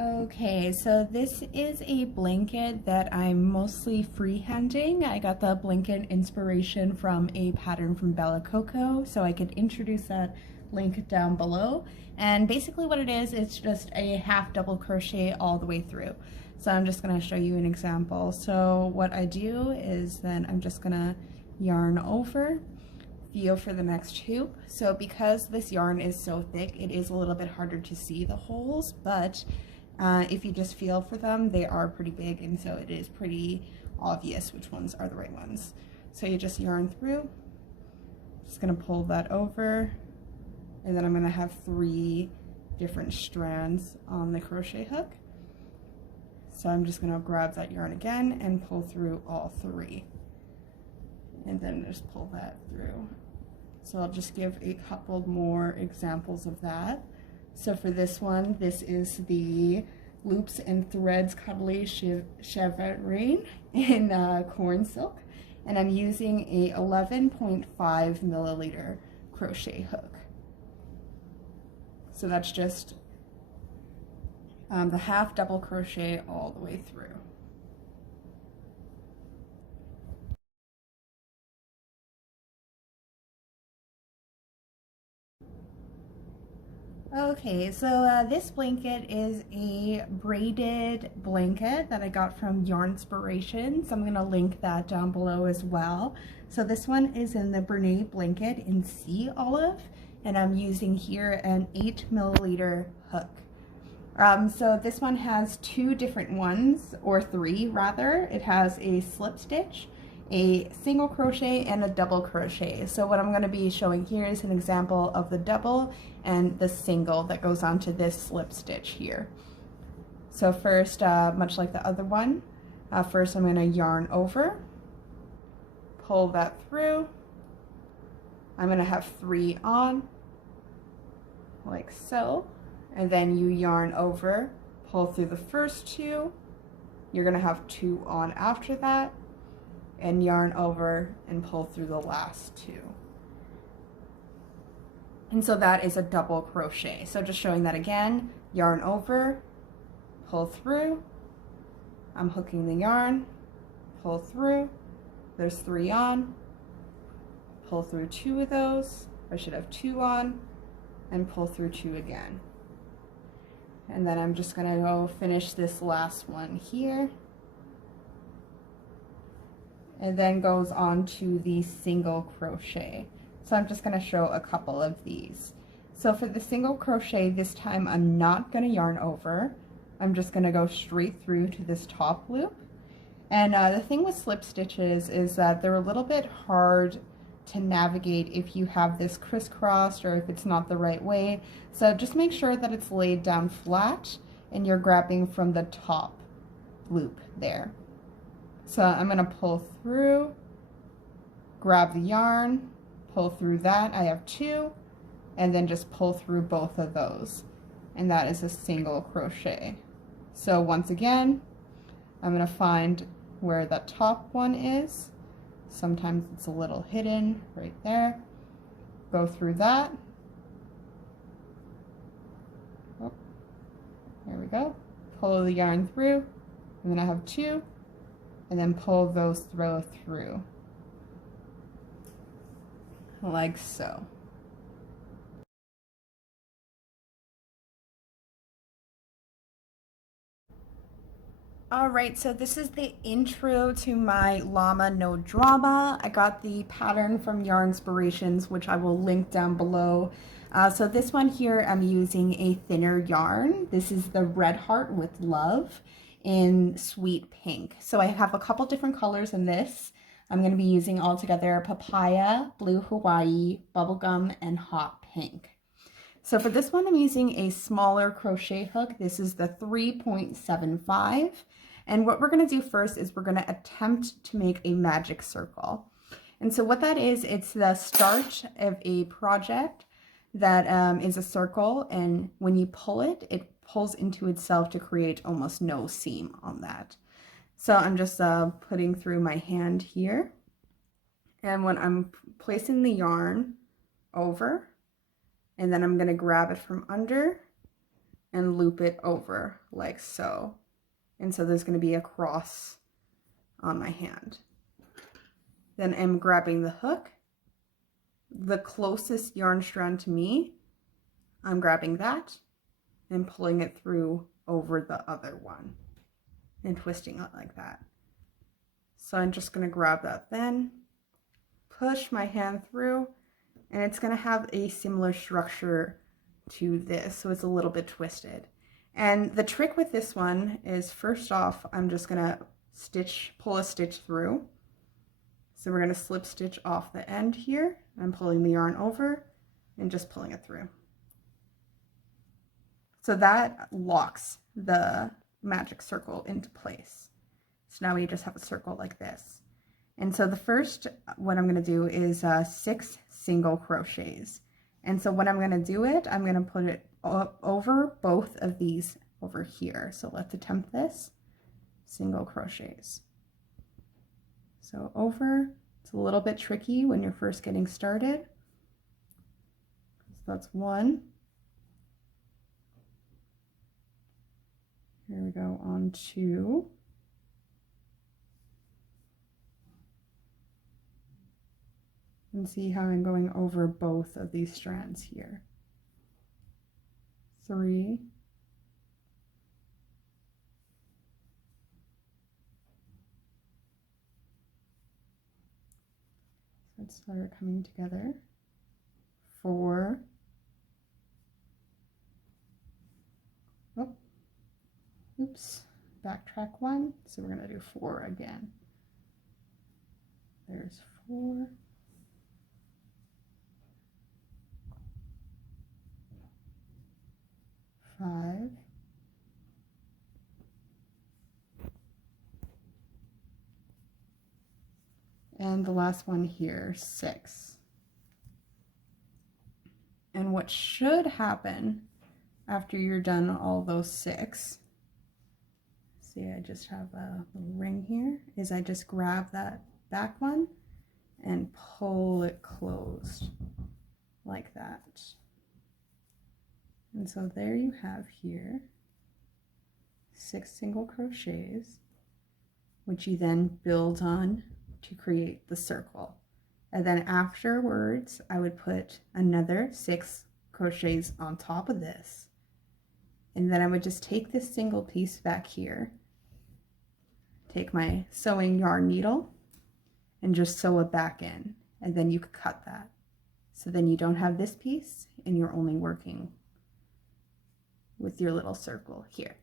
Okay, so this is a blanket that I'm mostly freehanding. I got the blanket inspiration from a pattern from Bella Coco, so I could introduce that link down below. And basically what it is, it's just a half double crochet all the way through. So I'm just gonna show you an example. So what I do is then I'm just gonna yarn over, feel for the next hoop. So because this yarn is so thick, it is a little bit harder to see the holes, but if you just feel for them, they are pretty big, and so it is pretty obvious which ones are the right ones. So you just yarn through, just gonna pull that over, and then I'm gonna have 3 different strands on the crochet hook. So I'm just gonna grab that yarn again and pull through all 3, and then just pull that through. So I'll just give a couple more examples of that. So for this one, this is the Loops and Threads Cuddly Chevron in corn silk, and I'm using a 11.5 milliliter crochet hook. So that's just the half double crochet all the way through. Okay, so this blanket is a braided blanket that I got from Yarnspiration, so I'm going to link that down below as well. So this one is in the Brene blanket in Sea Olive, and I'm using here an 8 milliliter hook. So this one has 2 different ones, or 3 rather. It has a slip stitch, a single crochet, and a double crochet. So what I'm going to be showing here is an example of the double and the single that goes onto this slip stitch here. So first, much like the other one, first I'm going to yarn over, pull that through. I'm going to have 3 on, like so, and then you yarn over, pull through the first 2. You're going to have 2 on after that, and yarn over and pull through the last 2. And so that is a double crochet. So just showing that again, yarn over, pull through, I'm hooking the yarn, pull through, there's 3 on, pull through 2 of those, I should have 2 on, and pull through 2 again. And then I'm just gonna go finish this last one here, and then goes on to the single crochet. So I'm just going to show a couple of these. So for the single crochet, this time I'm not going to yarn over. I'm just going to go straight through to this top loop. And the thing with slip stitches is that they're a little bit hard to navigate if you have this crisscrossed or if it's not the right way. So just make sure that it's laid down flat and you're grabbing from the top loop there. So I'm going to pull through, grab the yarn, pull through that, I have 2, and then just pull through both of those, and that is a single crochet. So once again, I'm going to find where that top one is. Sometimes it's a little hidden right there. Go through that. Oh, there we go. Pull the yarn through, and then I have 2, and then pull those through. Like so. Alright, so this is the intro to my Llama No Drama. I got the pattern from Yarnspirations, which I will link down below. So this one here, I'm using a thinner yarn. This is the Red Heart with Love in Sweet Pink. So I have a couple different colors in this. I'm going to be using all together Papaya, Blue Hawaii, Bubblegum, and Hot Pink. So for this one, I'm using a smaller crochet hook. This is the 3.75. And what we're going to do first is we're going to attempt to make a magic circle. And so what that is, it's the start of a project that is a circle. And when you pull it, it pulls into itself to create almost no seam on that. So I'm just putting through my hand here. And when I'm placing the yarn over, and then I'm going to grab it from under and loop it over like so. And so there's going to be a cross on my hand. Then I'm grabbing the hook, the closest yarn strand to me, I'm grabbing that and pulling it through over the other one and twisting it like that. So I'm just going to grab that then, push my hand through, and it's going to have a similar structure to this, so it's a little bit twisted. And the trick with this one is, first off, I'm just going to pull a stitch through. So we're going to slip stitch off the end here. I'm pulling the yarn over and just pulling it through. So that locks the magic circle into place. So now we just have a circle like this. And so the first, what I'm going to do is 6 single crochets. And so when I'm going to do it, I'm going to put it over both of these over here. So let's attempt this. Single crochets. So over, it's a little bit tricky when you're first getting started. So that's 1. Here we go on 2. And see how I'm going over both of these strands here. 3. So let's start coming together. 4. Oh, oops, backtrack 1. So we're going to do 4 again. There's 4. 5. And the last one here, 6. And what should happen after you're done all those 6, see, I just have a little ring here, is I just grab that back one and pull it closed like that. And so there you have here 6 single crochets, which you then build on to create the circle. And then afterwards, I would put another 6 crochets on top of this. And then I would just take this single piece back here, take my sewing yarn needle, and just sew it back in. And then you could cut that. So then you don't have this piece, and you're only working with your little circle here.